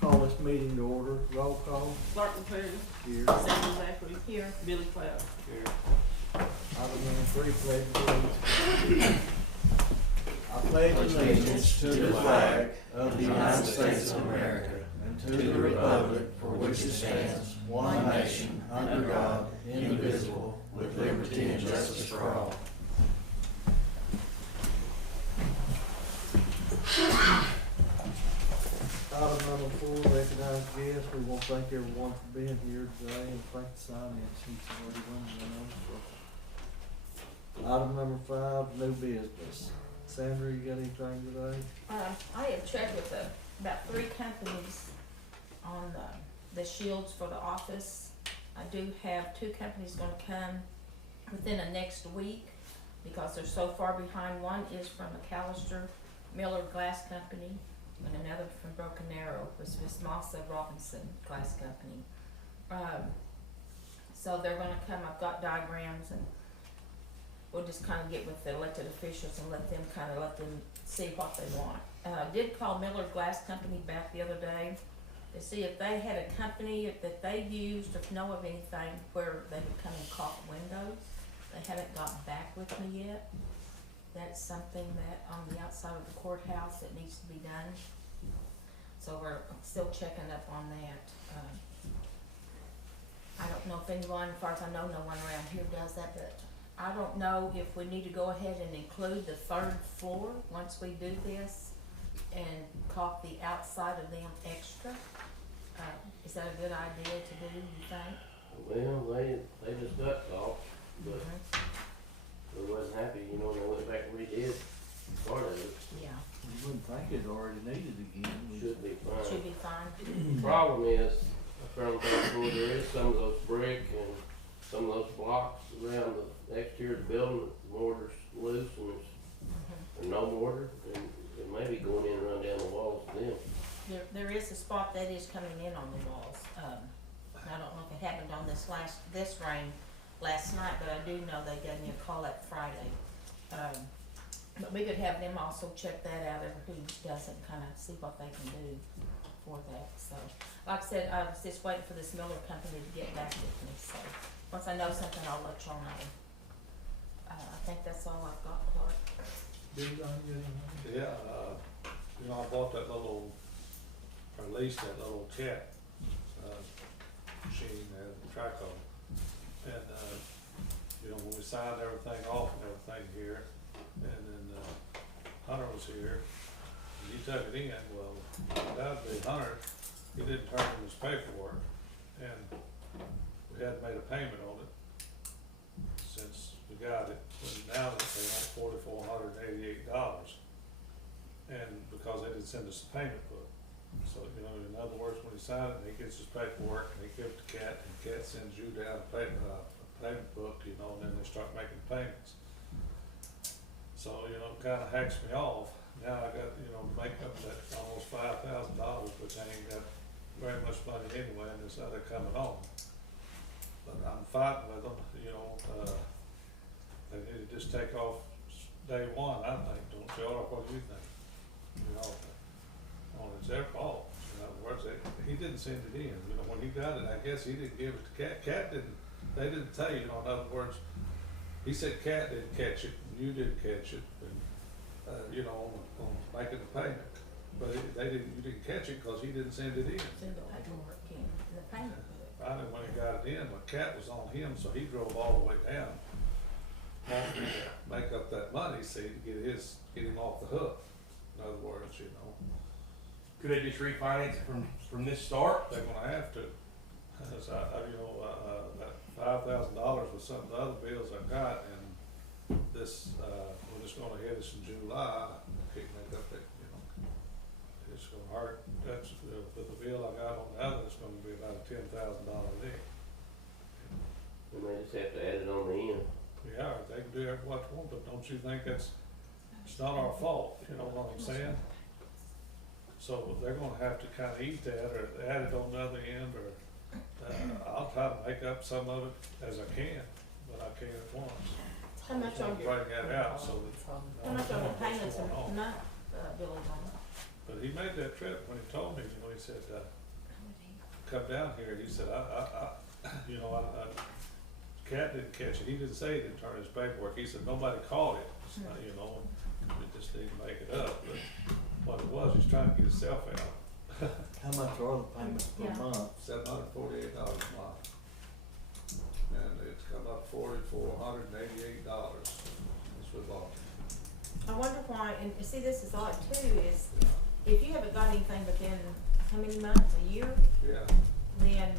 Call this meeting to order. Roll call. Clark Perry, Here. Sandy Zachary, here, Billy Cloud. Here. Item number 3, pledge allegiance. I pledge allegiance to the flag of the United States of America and to the republic for which it stands, one nation, under God, indivisible, with liberty and justice for all. Item number 4, recognize guests. We want to thank everyone for being here today and thank the sign-in sheets already running. Item number 5, new business. Sandra, you got anything today? I have checked with about 3 companies on the shields for the office. I do have 2 companies gonna come within the next week because they're so far behind. One is from McAllister Miller Glass Company and another from Broken Arrow, which is Massa Robinson Glass Company. So they're gonna come. I've got diagrams and we'll just kind of get with the elected officials and let them see what they want. Did call Miller Glass Company back the other day to see if they had a company that they used, if know of anything where they would come and caulk windows. They haven't gotten back with me yet. That's something that on the outside of the courthouse that needs to be done. So we're still checking up on that. I don't know if anyone, as far as I know, no one around here does that, but I don't know if we need to go ahead and include the 3rd floor once we do this and caulk the outside of them extra. Is that a good idea to do, you think? Well, they just got caught, but they wasn't happy, you know, they went back and redid part of it. Yeah. You wouldn't think it already needed again. Should be fine. Should be fine. The problem is, from the there is some of those brick and some of those blocks around the exterior of the building, the mortar's loose and there's no mortar, and it may be going in and run down the walls of them. There is a spot that is coming in on the walls. I don't know if it happened on this rain last night, but I do know they gave me a call that Friday. But we could have them also check that out, who doesn't, kind of see what they can do for that. So, like I said, I was just waiting for this Miller company to get back with me. So, once I know something, I'll let y'all know. I think that's all I've got, Clark. Yeah, you know, I bought that little, or leased that little cat machine at Traco. And, you know, when we signed everything off and everything here, and then Hunter was here, and he took it in. Well, that would be Hunter, he didn't turn in his paperwork, and we hadn't made a payment on it since we got it. And now that they want $4,488, and because they didn't send us the payment book. So, you know, in other words, when he signed it, he gets his paperwork and he gives it to Cat, and Cat sends you down a payment book, you know, and then they start making payments. So, you know, it kinda hacks me off. Now I got, you know, make up that almost $5,000, which I ain't got very much money anyway, and this other coming on. But I'm fighting with them, you know, they need to just take off day one, I think, don't you, or what do you think? You know, it's their fault. In other words, he didn't send it in. You know, when he got it, I guess he didn't give it to Cat. Cat didn't. They didn't tell you. You know, in other words, he said Cat didn't catch it, and you didn't catch it, and you know, on making the payment. But they didn't. You didn't catch it because he didn't send it in. Send the paperwork in, the payment book. Finally, when he got it in, the Cat was on him, so he drove all the way down, wanting to make up that money, see, to get him off the hook. In other words, you know. Could they just refinance it from this start? They're gonna have to. As you know, that $5,000 was some of the other bills I got, and this, when it's gonna hit us in July, I can't make up that, you know. It's gonna hurt. That's, with the bill I got on the other, it's gonna be about a $10,000 lick. And they just have to add it on the end. Yeah, they can do what they want, but don't you think it's not our fault, you know what I'm saying? So they're gonna have to kinda eat that, or add it on the other end, or, I'll try to make up some of it as I can, but I can't at once. How much I'll are bring that out so that. How much are the payments a what's going on. month, Billy, on? But he made that trip when he told me, you know, he said, come down here, he said, Cat didn't catch it, he didn't say he didn't turn his paperwork, he said, nobody caught it, so, you know, we just need to make it up, but what it was, he's trying to get himself out. How much are the payments per Yeah. month? $748 a month. And it's come up $4,488 since we bought it. I wonder why, and see, this is odd too, is if you haven't got anything within how many months, a year, Yeah. then,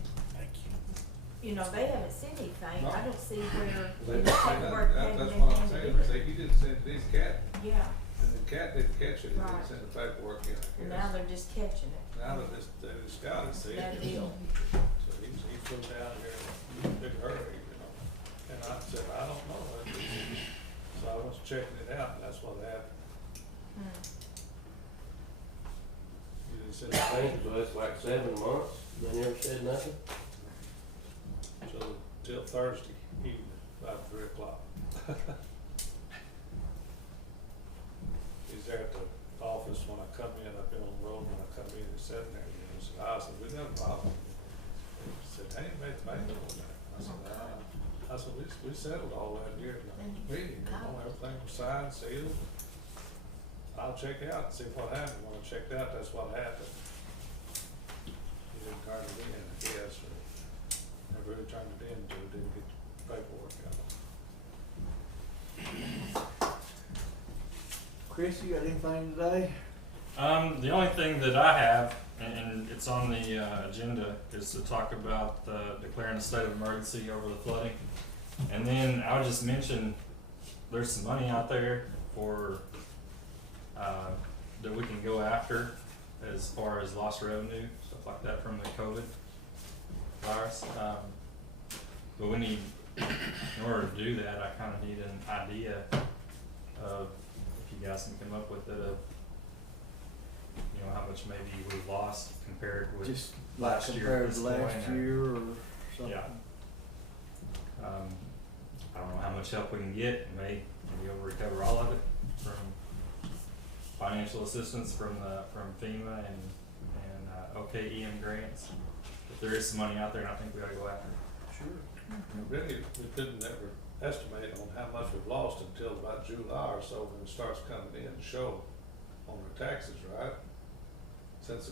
you know, they haven't sent anything. No. I don't see where They- the paperwork that's hadn't been what I'm handed saying, either. say he didn't send these Cat, Yeah, and the Cat didn't catch it, he Right. didn't send the paperwork in, I and now guess. they're just catching it. Now that they just got it, see, Bad deal. so he flew down here in a big hurry, you know, and I said, I don't know, so I was checking it out, and that's what happened. Hmm. He didn't send I it think so, it's like 7 months, they never said nothing. till Thursday evening, about 3 o'clock. He's there at the office when I come in, I've been on the road, when I come in, he's sitting there, you know, he said, I said, we got a problem. He said, hey, you made the payment on that. I said, I said, we settled all that here in the meeting, you know, everything was signed, sealed. I'll check out and see what happened. When I checked out, that's what happened. He didn't turn it in, I guess, or never really turned it in until he didn't get the paperwork out. Chris, you got anything today? The only thing that I have, and it's on the agenda, is to talk about declaring a state of emergency over the flooding. And then I'll just mention, there's some money out there for, that we can go after as far as lost revenue, stuff like that from the COVID virus. But we need, in order to do that, I kinda need an idea of, if you guys can come up with it, of, you know, how much maybe we've lost compared with Just like last year at compared this to point, last or- year or something? Yeah. I don't know how much help we can get, maybe we'll recover all of it from financial assistance from FEMA and OKEM grants. But there is some money out there, and I think we ought to go after it. Sure. Really, we couldn't ever estimate on how much we've lost until about July or so, when it starts coming in to show on their taxes, right? Since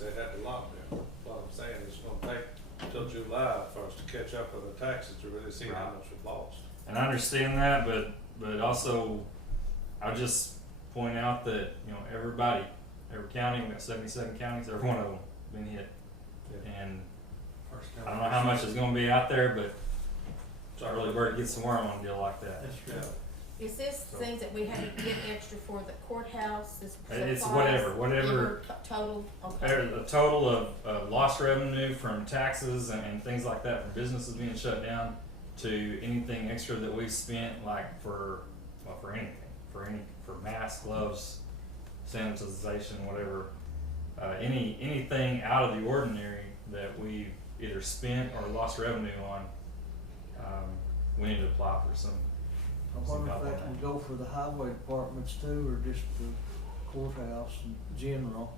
they had the lockdown, what I'm saying is it's gonna take until July for us to catch up with the taxes to really see how Right. much we've lost. And I understand that, but also, I'll just point out that, you know, every county, we got 77 counties, every one of them been hit. And I don't know how much is gonna be out there, but Charlie Bird gets the worm on a deal like that. That's Yeah, true. Is this So- things that we had to get extra for the courthouse, this It's supplies, whatever, total, okay. a total of lost revenue from taxes and things like that, from businesses being shut down, to anything extra that we've spent, like for masks, gloves, sanitization, whatever, anything out of the ordinary that we've either spent or lost revenue on, we need to apply for some. I wonder if that can go for the highway departments too, or just the courthouse in general.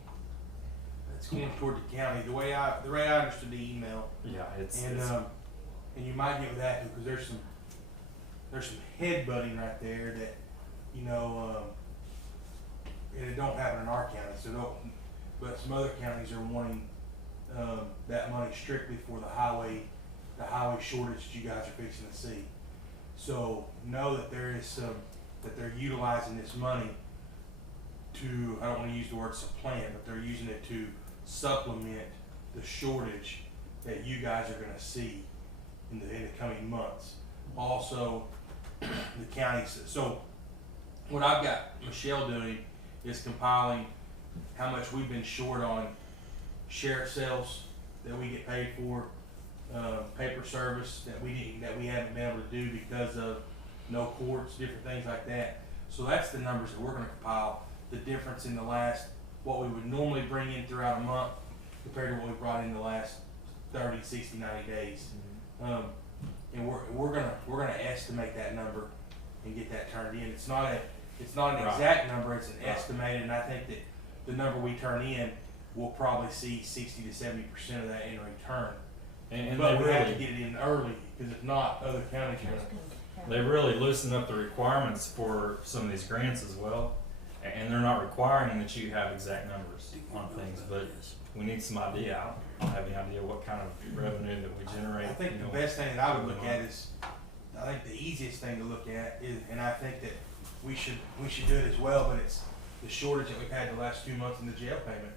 It's going toward the county, the way I understood the email, Yeah, it's and you might get with that because there's some headbutting right there that, you know, and it don't happen in our county, but some other counties are wanting, that money strictly for the highway shortage that you guys are fixing to see. So know that there is that they're utilizing this money to, I don't wanna use the word supplant, but they're using it to supplement the shortage that you guys are gonna see in the coming months. Also, the counties, so what I've got Michelle doing is compiling how much we've been short on sheriff sales that we get paid for, paper service that we haven't been able to do because of no courts, different things like that. So that's the numbers that we're gonna compile, the difference in the last, what we would normally bring in throughout a month compared to what we brought in the last 30, 60, 90 days. And we're gonna estimate that number and get that turned in. It's not an Right. exact number, it's an Right. estimated, and I think that the number we turn in, we'll probably see 60 to 70% of that in return. And But they we have to really, get it in early, because if not, other counties are That's gonna. gonna they really loosen up the requirements for some of these grants as well. And they're not requiring that you have exact numbers on things, but we need some idea. I don't have any idea what kind of revenue that we generate. I think you the know, best thing that I would over look the at month. is, I think the easiest thing to look at is, and I think that we should do it as well, but it's the shortage that we've had the last 2 months in the jail payment.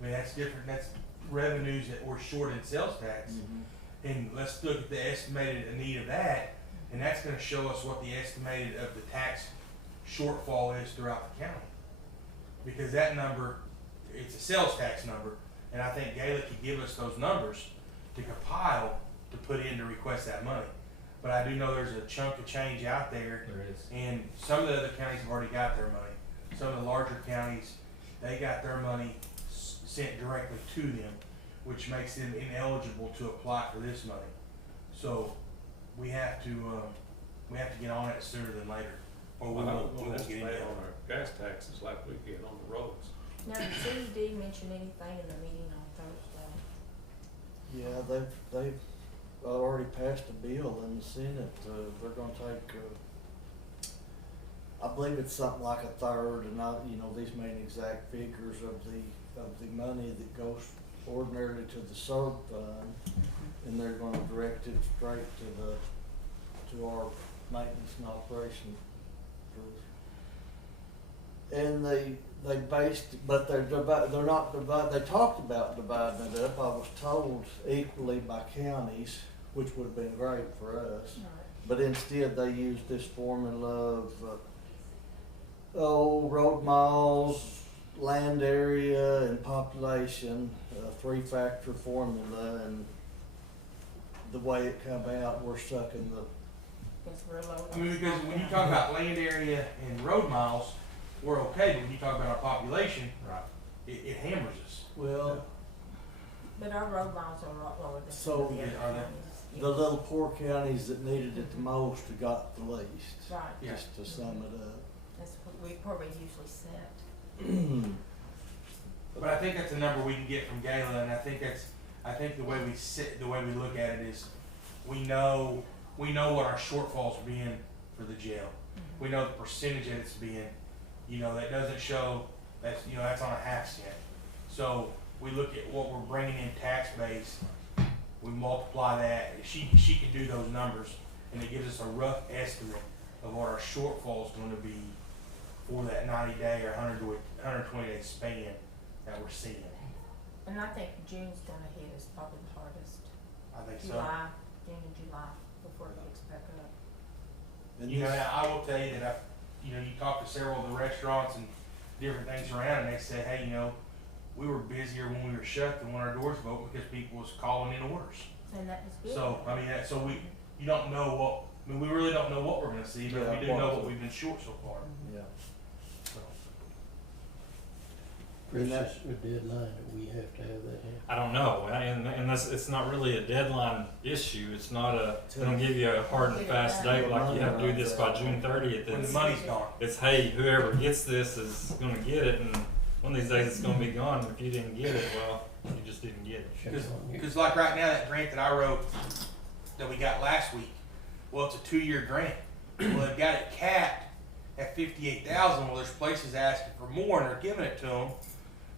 I mean, that's different, that's revenues that we're short in sales tax. And let's look at the estimated need of that, and that's gonna show us what the estimated of the tax shortfall is throughout the county. Because that number, it's a sales tax number, and I think Gala could give us those numbers to compile, to put in to request that money. But I do know there's a chunk of change out there, There is. and some of the other counties have already got their money. Some of the larger counties, they got their money sent directly to them, which makes them ineligible to apply for this money. So we have to get on it sooner than later, or we Well, I won't don't get want to any estimate of on it. our gas taxes like we get on the roads. Now, did CED mention anything in the meeting on Thursday? Yeah, they've already passed a bill in the Senate. They're gonna take, I believe it's something like a third, and not, these main exact figures of the money that goes ordinarily to the SERB fund, and they're gonna direct it straight to our maintenance and operation group. And they based, but they're not divide. They talked about dividing it up. I was told equally by counties, which would have been great for us. Right. But instead, they used this formula of road miles, land area, and population, a 3-factor formula, and the way it come out, we're stuck in the. It's real low. I mean, because when you talk about land area and road miles, we're okay, but when you talk about our population, Right. it hammers us. Well, But our road miles are a lot lower than So, some of the other are they? counties. the little poor counties that needed it the most got the least. Right, Yeah. Just to sum it up. that's what we probably usually set. But I think that's a number we can get from Gala, and I think the way we look at it is, we know what our shortfalls are being for the jail. We know the percentage that it's being, that doesn't show, that's on a half cent. So we look at what we're bringing in tax base, we multiply that, she can do those numbers, and it gives us a rough estimate of what our shortfall is gonna be for that 90-day or 120-day span that we're seeing. And I think June's gonna hit us probably the hardest. I think so. June and July, before it gets back up. And You know, this- I will tell you that you talk to several of the restaurants and different things around, and they say, hey, we were busier when we were shut than when our doors were open, because people was calling in orders. And that was good. So, I mean, you don't know we really don't know what we're gonna see, but Yeah, we do know what we've been short so far. Yeah. So, And that's- Versus a deadline that we have to have that in. I don't know, and that's, it's not really a deadline issue. It's not they don't give you a hard and fast date like you have to do this by June 30th. when the It's, money's gone. it's hey, whoever gets this is gonna get it, and one of these days it's gonna be gone. If you didn't get it, well, you just didn't get it. Shame on you. Because like right now, that grant that I wrote that we got last week, well, it's a 2-year grant. Well, they've got it capped at 58,000. Well, there's places asking for more, and they're giving it to them.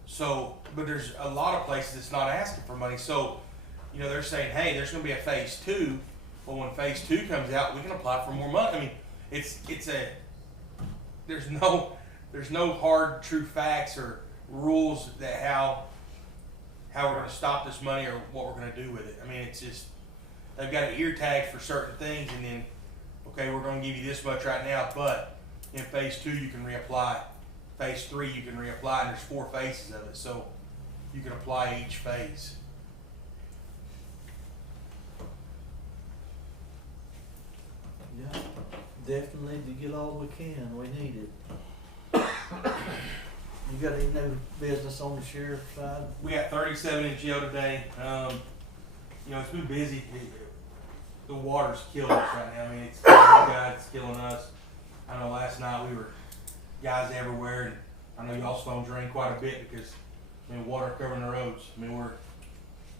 So, but there's a lot of places that's not asking for money. So, they're saying, hey, there's going to be a phase 2. Well, when phase 2 comes out, we can apply for more money. I mean, there's no hard, true facts or rules that how we're going to stop this money or what we're going to do with it. I mean, it's just, they've got an ear tag for certain things, and then, okay, we're going to give you this much right now, but in phase 2 you can reapply. Phase 3 you can reapply, and there's 4 phases of it, so you can apply each phase. Yeah, definitely to get all we can. We need it. You got any new business on the sheriff's side? We got 37 in jail today. It's been busy. The water's killing us right now. I mean, it's killing us. I know last night we were guys everywhere, and I know y'all's phones ring quite a bit because, I mean, water covering the roads. I mean,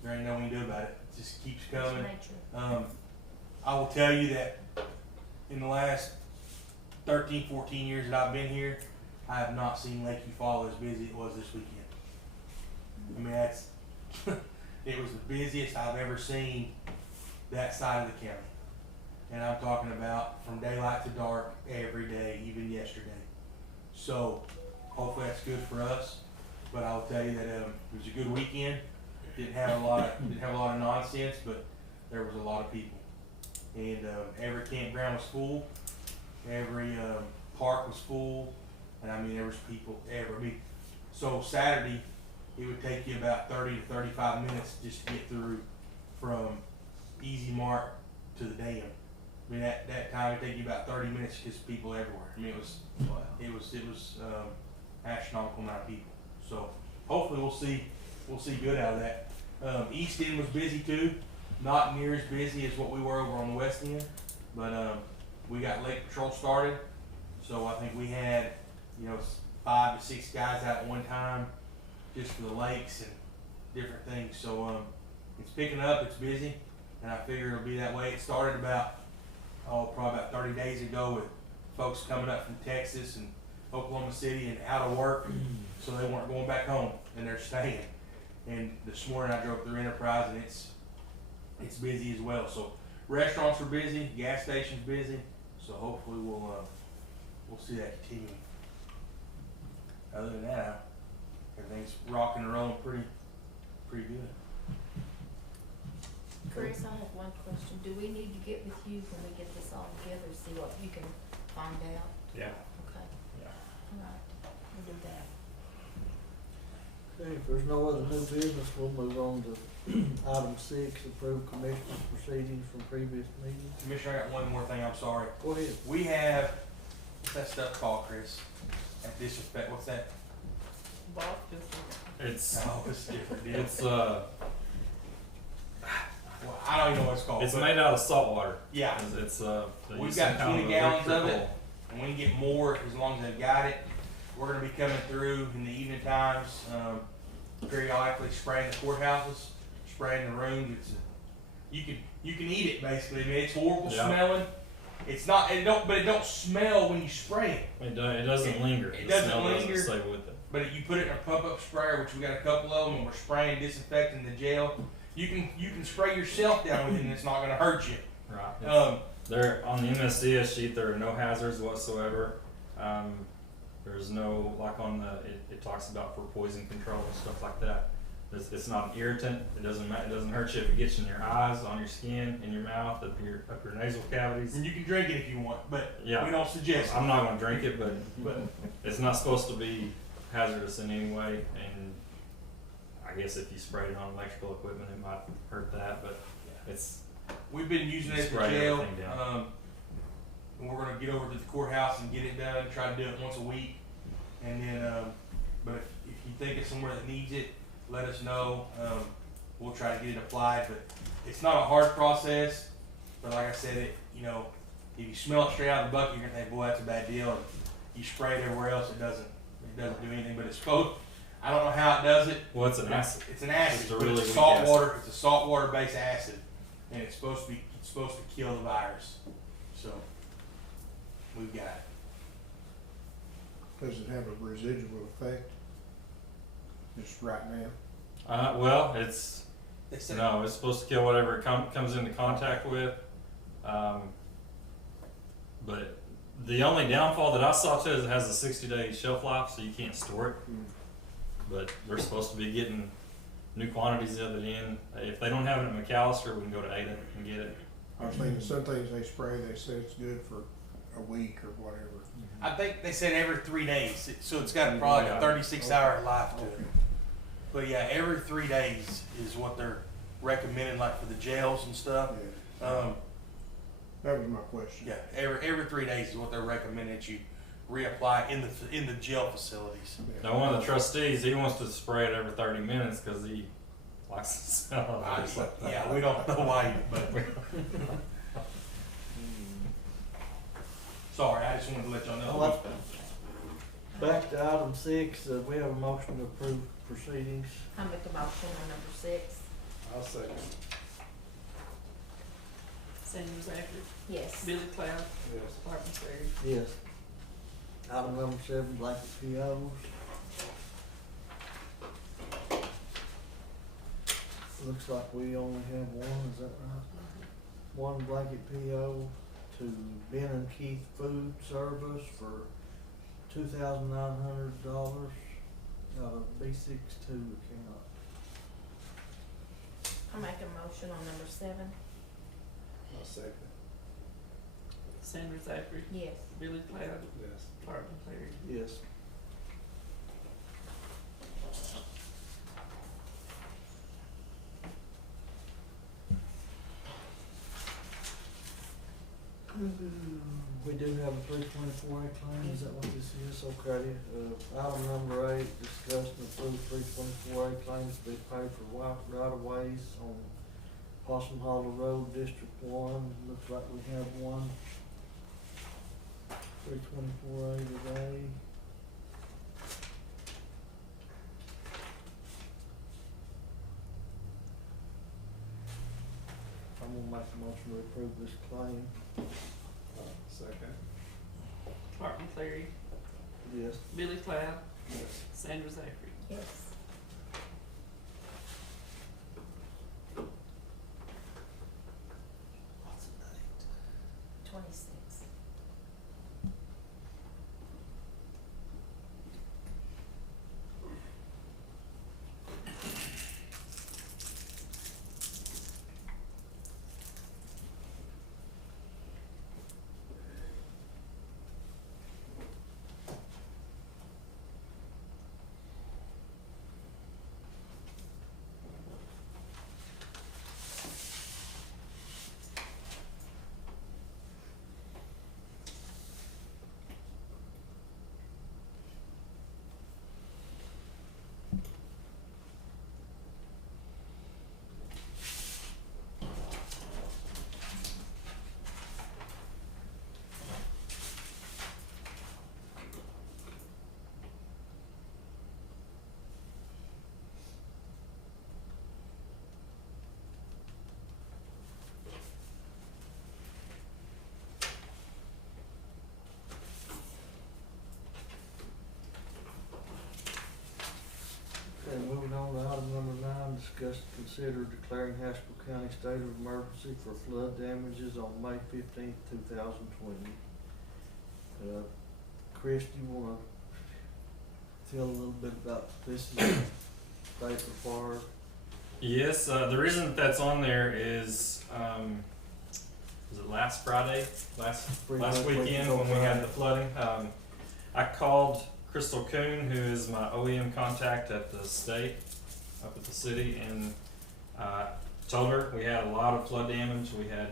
there ain't nothing we can do about it. It just keeps coming. Nature. I will tell you that in the last 13, 14 years that I've been here, I have not seen Lakeview Fall as busy as it was this weekend. I mean, that's, it was the busiest I've ever seen that side of the county. And I'm talking about from daylight to dark every day, even yesterday. So hopefully that's good for us. But I will tell you that it was a good weekend. Didn't have a lot of nonsense, but there was a lot of people. And every campground was full. Every park was full. And I mean, there was people everywhere. I mean, so Saturday, it would take you about 30 to 35 minutes just to get through from Easy Mart to the dam. I mean, that time it would take you about 30 minutes because people everywhere. I mean, it was astronomical amount of people. So hopefully we'll see good out of that. East End was busy too, not near as busy as what we were over on the West End, but we got Lake Patrol started. So I think we had 5 to 6 guys out at one time just for the lakes and different things. So it's picking up, it's busy, and I figure it'll be that way. It started probably about 30 days ago with folks coming up from Texas and Oklahoma City and out of work, so they weren't going back home and they're staying. And this morning I drove through Enterprise and it's busy as well. So restaurants are busy, gas stations busy. So hopefully we'll see that continue. Other than that, everything's rocking and rolling pretty good. Chris, I have one question. Do we need to get with you when we get this all together, see what you can find out? Yeah. Okay. Yeah. All right, we'll do that. Okay, if there's no other new business, we'll move on to item 6, approve commissioners' proceedings from previous meetings. Commissioner, I got one more thing, I'm sorry. Go ahead. We have, what's that stuff called, Chris? At Disrespect, what's that? Boss just. It's No, it's a different deal. it's Well, I don't even know what it's called. it's but made out of salt water. yeah, It's they We've use got some kind 20 gallons of it. electrical- and we can get more as long as they've got it. We're gonna be coming through in the evening times, periodically spraying the courthouses, spraying the rooms. You can eat it basically. I mean, it's horrible Yeah. smelling. It's not. But it don't smell when you spray it. It doesn't linger. It The doesn't smell linger. Doesn't stay with it. But you put it in a pump-up sprayer, which we got a couple of them, and we're spraying, disinfecting the jail. You can spray yourself down with it, and it's not gonna hurt you. Right. There on the MSDS sheet, there are no hazards whatsoever. There's no it talks about for poison control and stuff like that. It's not an irritant. It doesn't hurt you if it gets in your eyes, on your skin, in your mouth, up your nasal cavities. And you can drink it if you want, but Yeah. we don't suggest it. I'm not gonna drink it, But but it's not supposed to be hazardous in any way. And I guess if you spray it on electrical equipment, it might hurt that. But it's we've been using it at the Spray jail. everything down. And we're gonna get over to the courthouse and get it done. Try to do it once a week, and then. But if you think it's somewhere that needs it, let us know. We'll try to get it applied. But it's not a hard process. But like I said, if you smell it straight out of the bucket, you're gonna think, boy, that's a bad deal. And you spray it everywhere else, it doesn't do anything. But it's supposed. I don't know how it does it. well, it's an acid. It's an acid, It's a but really it's weak salt acid. water. It's a saltwater based acid, and it's supposed to kill the virus. So we've got it. Does it have a residual effect? Just right now? Well, it's They said no. It's supposed to kill whatever it comes into contact with. But the only downfall that I saw to it is it has a 60-day shelf life, so you can't store it. But they're supposed to be getting new quantities of it in. If they don't have it at McAllister, we can go to Ada and get it. I was thinking some things they spray, they say it's good for a week or whatever. I think they said every 3 days, so it's got probably like a 36-hour life to it. But yeah, every 3 days is what they're recommending, like for the jails and stuff. Yeah. That was my question. Yeah, every 3 days is what they're recommending that you reapply in the jail facilities. Yeah. Now, one of the trustees, he wants to spray it every 30 minutes because he likes the smell of it. So- Yeah, we don't know why, but sorry, I just wanted to let y'all know. Well, Back to item 6, we have a motion to approve proceedings. I make a motion on number 6. I'll second. Sandra Zachary, Yes. Billy Cloud, Yes. Martin Terry. Yes. Item number 7, blanket POs. Looks like we only have one, is that right? One blanket PO to Ben and Keith Food Service for $2,900 out of B62 account. I make a motion on number 7. I'll second. Sandra Zachary, Yes. Billy Cloud, Yes. Martin Terry. Yes. We do have a 324A claim, is that what this is? Okay, item number 8, discuss and approve 324A claims to be paid for right-of-ways on Possum Hollow Road, District 1. Looks like we have one 324A today. I'm gonna make a motion to approve this claim. Second. Martin Terry, Yes. Billy Cloud, Yes. Sandra Zachary. Yes. What's the date? 26. Okay, moving on to item number 9, discuss and consider declaring Haskell County state of emergency for flood damages on May 15th, 2020. Chris, do you wanna tell a little bit about this state required? Yes, the reason that's on there is, was it last Friday, last weekend when we had the flooding? I called Crystal Kuhn, who is my OEM contact at the state, up at the city, and told her we had a lot of flood damage. We had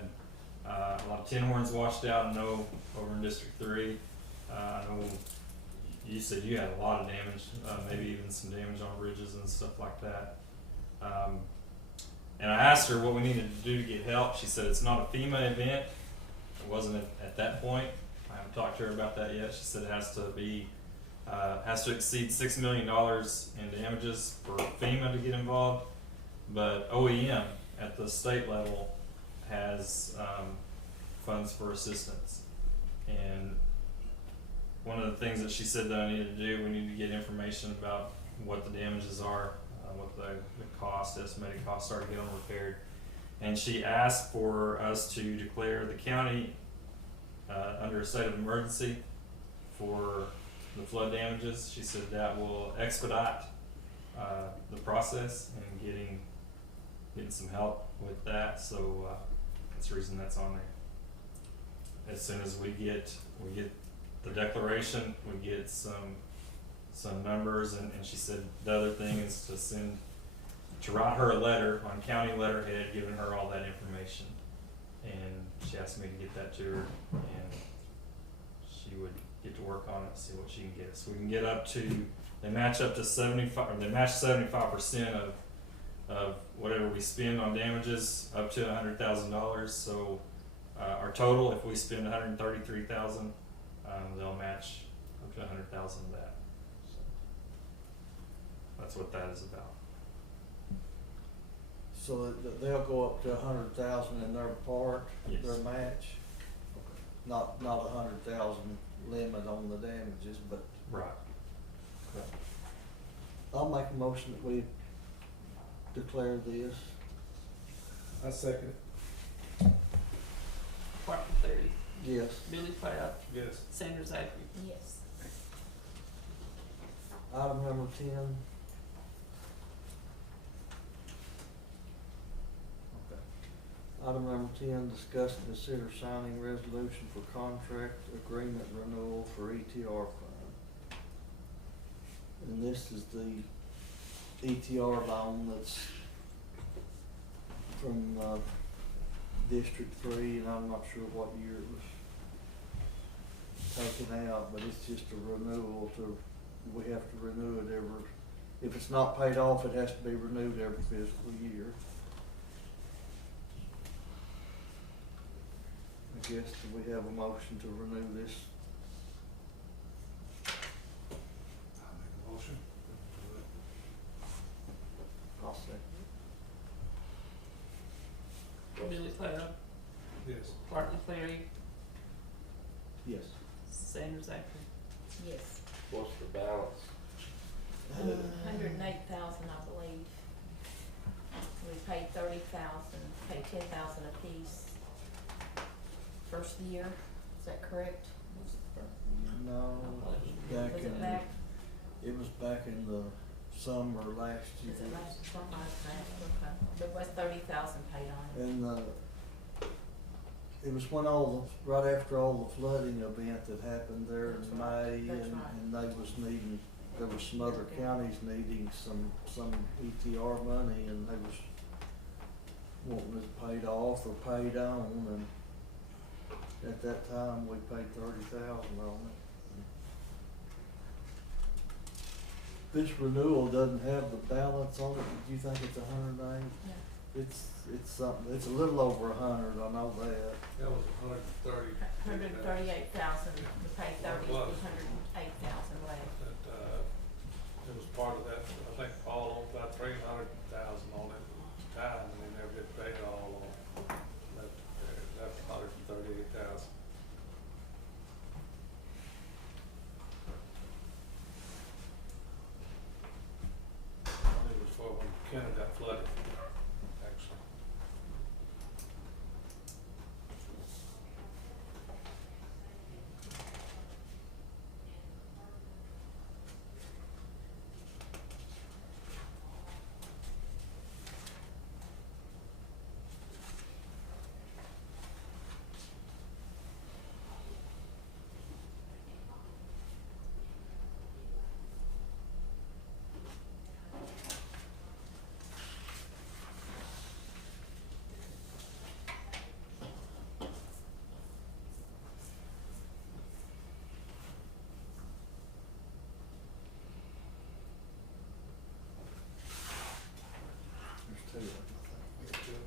a lot of tin horns washed out. I know over in District 3. I know you said you had a lot of damage, maybe even some damage on bridges and stuff like that. And I asked her what we needed to do to get help. She said it's not a FEMA event. It wasn't at that point. I haven't talked to her about that yet. She said it has to be, has to exceed $6 million in damages for FEMA to get involved. But OEM at the state level has funds for assistance. And one of the things that she said that I needed to do, we need to get information about what the damages are, what the cost, estimated costs are to get them repaired. And she asked for us to declare the county under a state of emergency for the flood damages. She said that will expedite the process and getting some help with that. So that's the reason that's on there. As soon as we get the declaration, we get some numbers, and she said the other thing is to write her a letter on county letterhead giving her all that information. And she asked me to get that to her, and she would get to work on it and see what she can get. So we can get up to, they match up to 75, or they match 75% of whatever we spend on damages up to $100,000. So our total, if we spend $133,000, they'll match up to 100,000 of that. So that's what that is about. So they'll go up to 100,000 in their part, Yes. their match? Not 100,000 limit on the damages, but Right. I'll make a motion that we declare this. I second it. Martin Cleary, Yes. Billy Cloud, Yes. Sandra Zachary. Yes. Item number 10. Okay. Item number 10, discuss and consider signing resolution for contract agreement renewal for ETR fund. And this is the ETR loan that's from, District 3, and I'm not sure what year it was taken out, but it's just a renewal to, we have to renew it every, if it's not paid off, it has to be renewed every fiscal year. I guess, do we have a motion to renew this? I'll make a motion. I'll second. Billy Cloud, Yes. Martin Cleary, Yes. Sandra Zachary. Yes. What's the balance? 108,000, I believe. We paid 30,000, paid 10,000 apiece. First year, is that correct? No, back Was in, it back? it was back in the summer last year. Was it last, okay. There was 30,000 paid on it. And, it was when right after all the flooding event that happened there That's in right. May, That's and, right. and they was needing, there was some other counties needing some ETR money, and they was wanting it paid off or paid on, and at that time, we paid 30,000 on it. This renewal doesn't have the balance on it. Did you think it's 108? Yeah. It's something, it's a little over 100, I know that. That was 130. 138,000, we paid 30, What? 108,000 left. That, it was part of that, I think Paul owed about 300,000 on it at the time, and they never did pay it all on. That's 138,000. It was for when Kenner got flooded, actually. There's two of them, I think.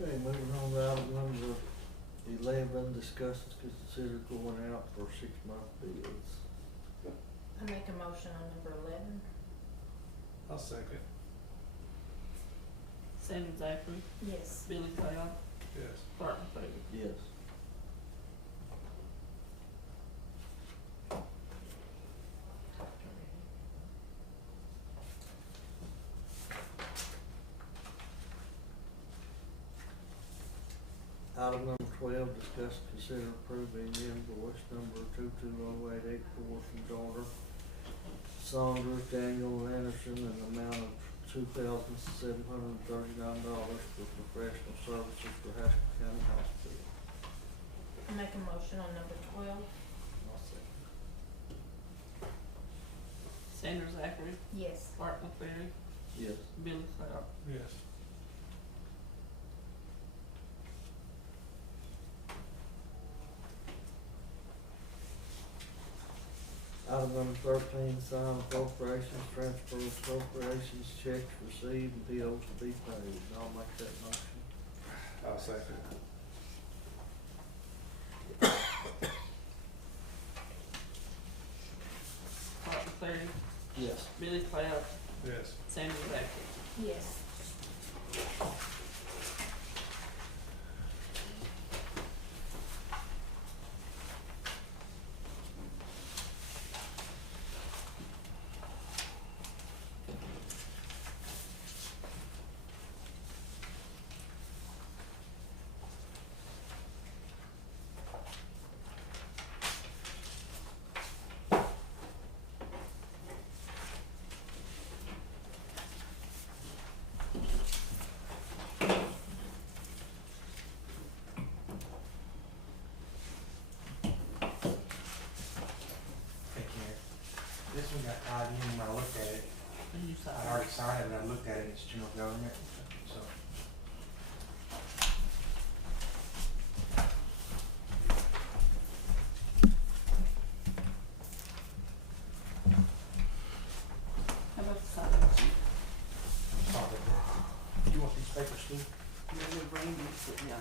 Okay, moving on to item number 11, discuss and consider going out for 6-month bids. I make a motion on number 11. I'll second. Sandra Zachary, Yes. Billy Cloud, Yes. Barton Ford. Yes. Item number 12, discuss and consider approving invoice number 220884 from Jordan Saunders, Daniel Anderson, in the amount of $2,739 for professional services for Haskell County Hospital. I make a motion on number 12. I'll second. Sandra Zachary, Yes. Barton Ford, Yes. Billy Cloud. Yes. Item number 13, sign appropriations, transfer appropriations, checks received, and bills to be paid. I'll make that motion. I'll second. Barton Ford, Yes. Billy Cloud, Yes. Sandra Zachary. Yes. Hey, Karen, this one got tied in when I looked at it. And you I signed. already signed it, and I looked at it, it's general government, so. How about the sign sheet? Sorry about that. You want these papers too? And then we bring these, yeah.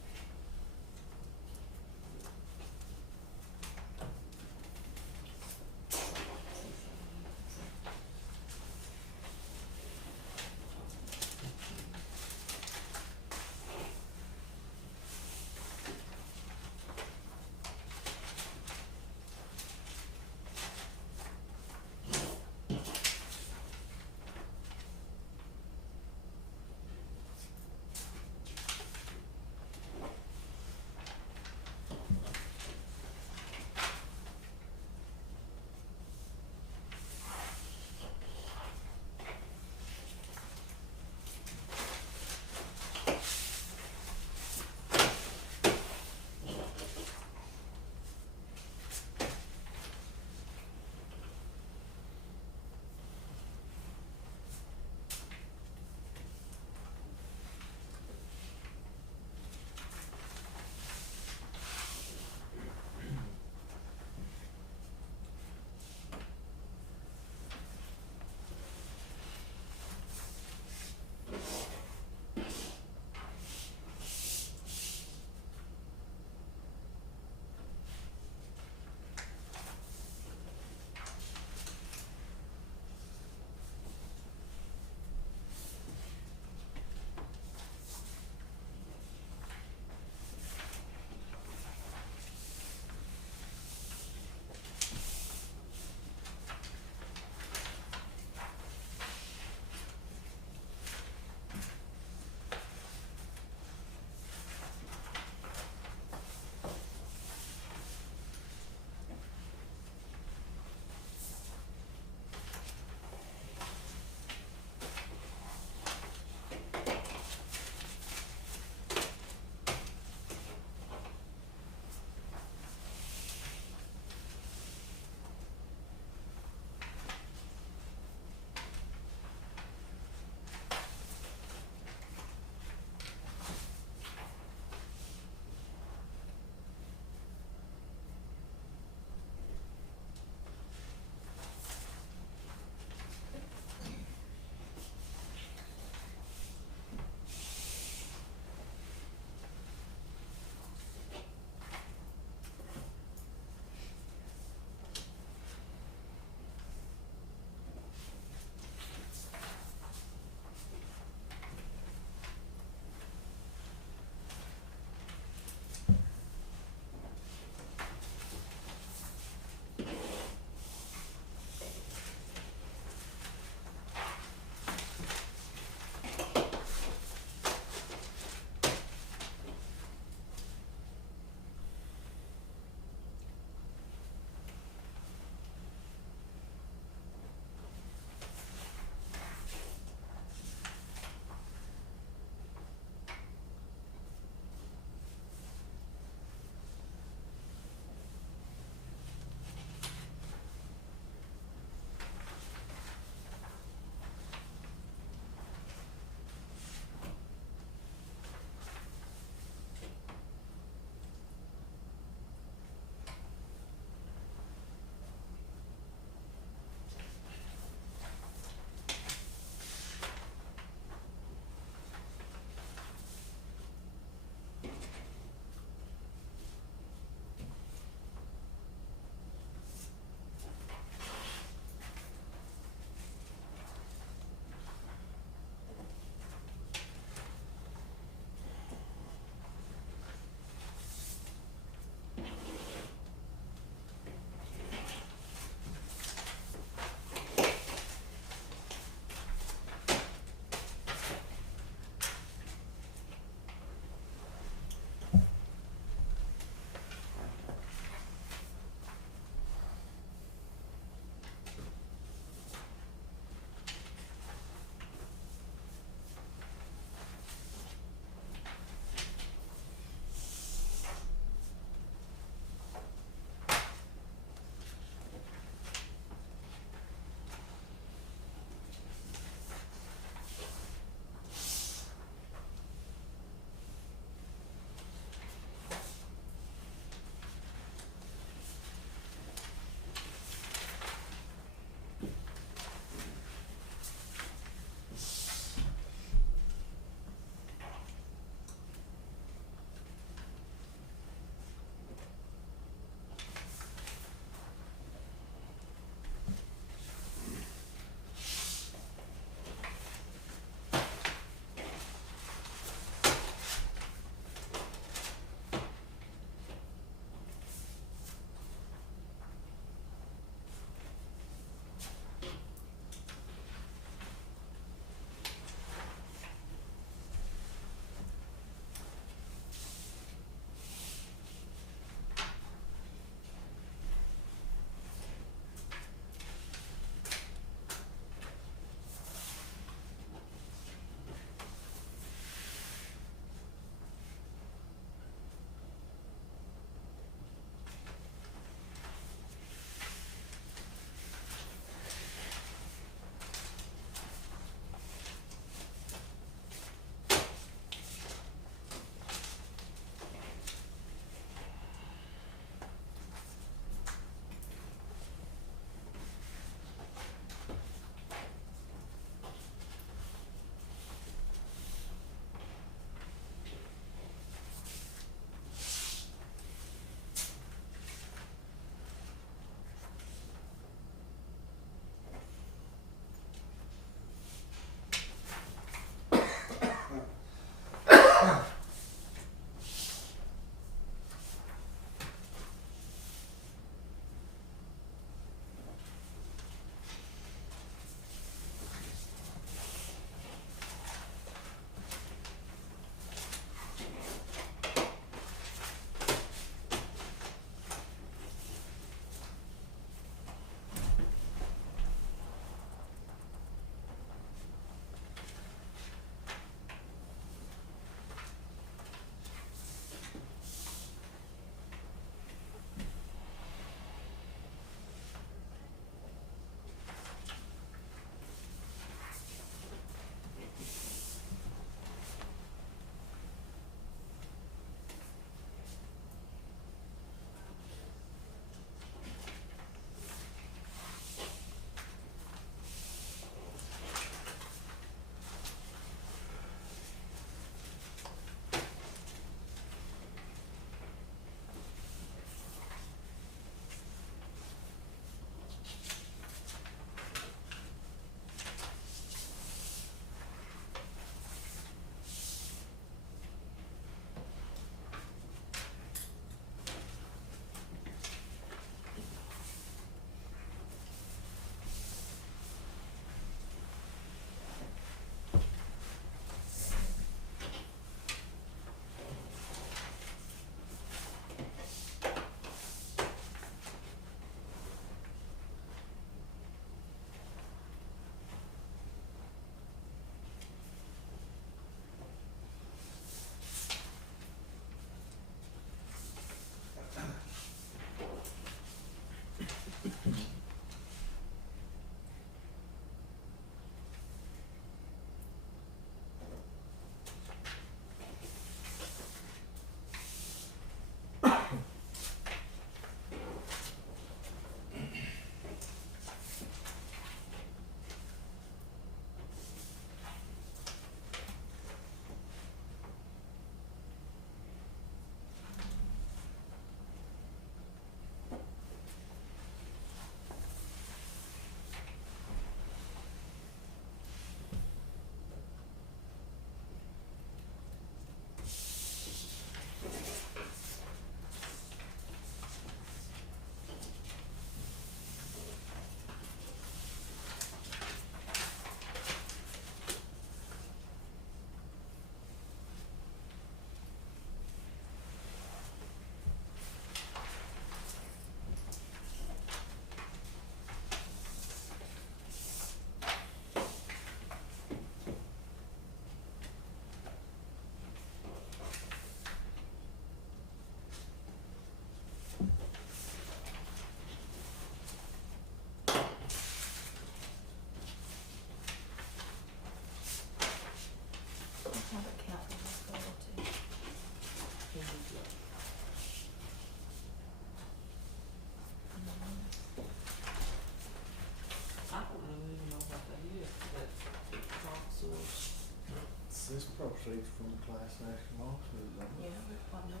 This proceeds from class action lawsuit, don't it? Yeah, but I know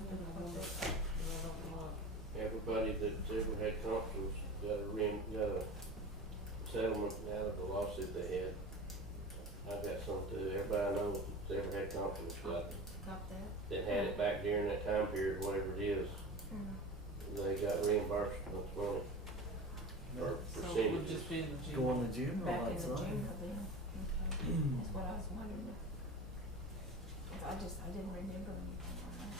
that. Everybody that's ever had conflicts got a settlement out of the lawsuit they had. I got some too. Everybody I know that's ever had conflicts got that? that had it back during that time period, whatever it is. Mm. They got reimbursed those money for So we'll percentages. just be in the gym. Go in the gym or Back in like the something? gym then, okay, that's what I was wondering. I didn't remember anything on that.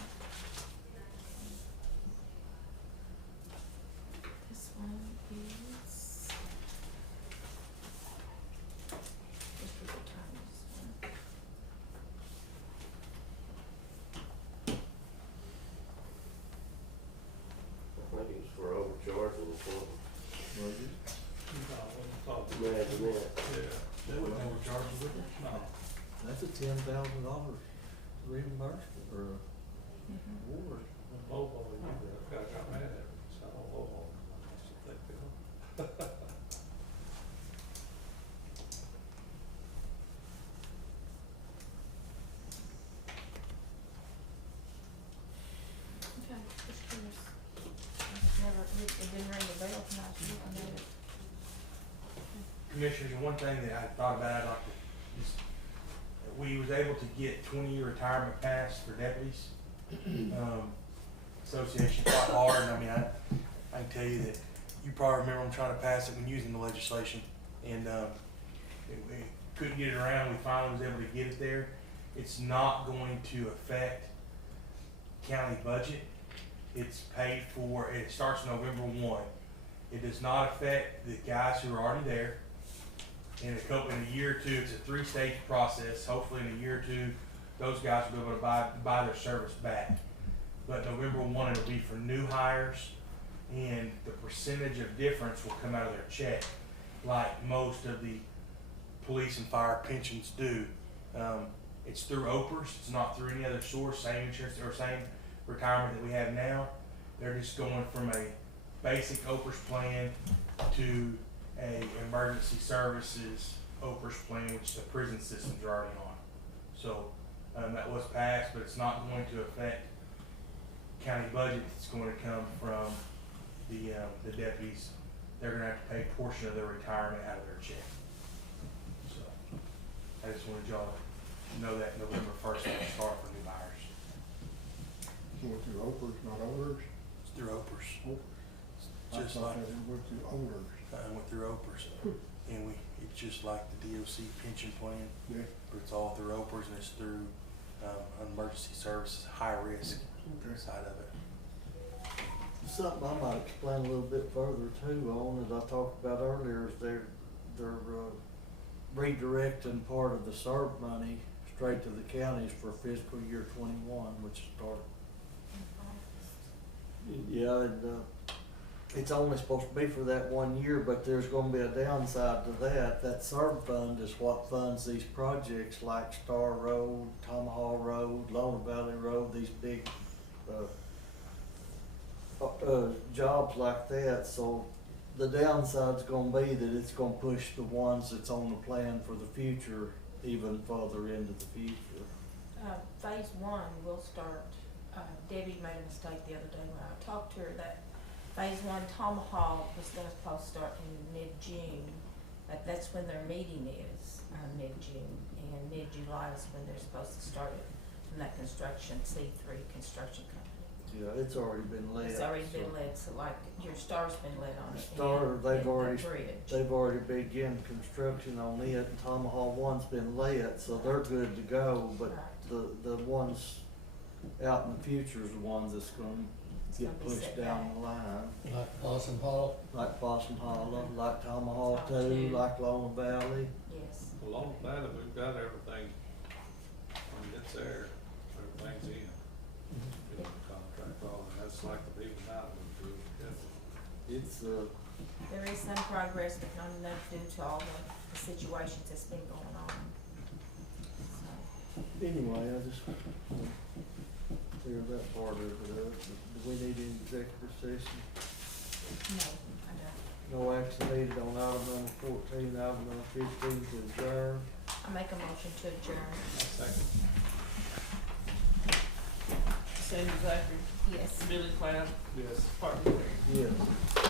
This one is. District attorney's one. I think it's for overcharging or something. Was it? No, I wouldn't thought. Imagine that. Yeah, They wouldn't overcharge us with it. no, That's a $10,000 reimbursement or Mhm. award. both of them, got mad at me, so I don't vote on them, I must have think they don't. Okay, just curious. I just never, it didn't ring the bell when I was looking at it. Commissioners, and one thing that I thought about, I'd like to, is, we was able to get 20-year retirement pass for deputies. Association fought hard, and I mean, I can tell you that you probably remember them trying to pass it when using the legislation, and, we couldn't get it around, we finally was able to get it there. It's not going to affect county budget. It's paid for, it starts November 1. It does not affect the guys who are already there. In a year or two, it's a 3-stage process. Hopefully in a year or two, those guys will be able to buy their service back. But November 1, it'll be for new hires, and the percentage of difference will come out of their check, like most of the police and fire pensions do. It's through OPRS, it's not through any other source, same insurance or same retirement that we have now. They're just going from a basic OPRS plan to a emergency services OPRS plan, which the prison systems are already on. So that was passed, but it's not going to affect county budget. It's going to come from the deputies. They're going to have to pay a portion of their retirement out of their check. So I just wanted y'all to know that November 1st will start for new hires. Went through Opers, not Owners. It's through OPRS. I Just thought like that it went through Owners. I went through OPRS, and it's just like the DOC pension plan, Yeah, but it's all through OPRS, and it's through emergency services, high risk okay. side of it. Something I might explain a little bit further too on, as I talked about earlier, is they're redirecting part of the SERB money straight to the counties for fiscal year 21, which start. Yeah, and it's only supposed to be for that 1 year, but there's gonna be a downside to that. That SERB fund is what funds these projects like Star Road, Tomahawk Road, Lona Valley Road, these big, jobs like that. So the downside's gonna be that it's gonna push the ones that's on the plan for the future even further into the future. Phase 1 will start, Debbie made a mistake the other day when I talked to her that phase 1 Tomahawk was supposed to start in mid-June. That's when their meeting is, mid-June, and mid-July is when they're supposed to start it from that construction, C3 construction company. Yeah, it's already been led. It's already so- been led, so like your star's been led on it. Star, and they've the already, bridge. they've already begun construction on it, and Tomahawk 1's been let, so they're good to go, but Right. the ones out in the future is the ones that's gonna It's get gonna be pushed set down back. the line. Like Possum Hollow. Like Possum Hollow, like Tomahawk Tomahawk 2, two. like Lona Valley. Yes. Along with that, we've got everything, when it's there, everything's in. Get the contract on, and that's like the people now would do, It's, There is some progress, but not enough due to all the situations that's been going on. So, anyway, I just clear that part of it up. Do we need any executive session? no, I don't. No action needed on item number 14, item number 15 to adjourn. I make a motion to adjourn. Second. Sandy Zachary, Yes. Billy Cloud, Yes. Hartley. Yeah.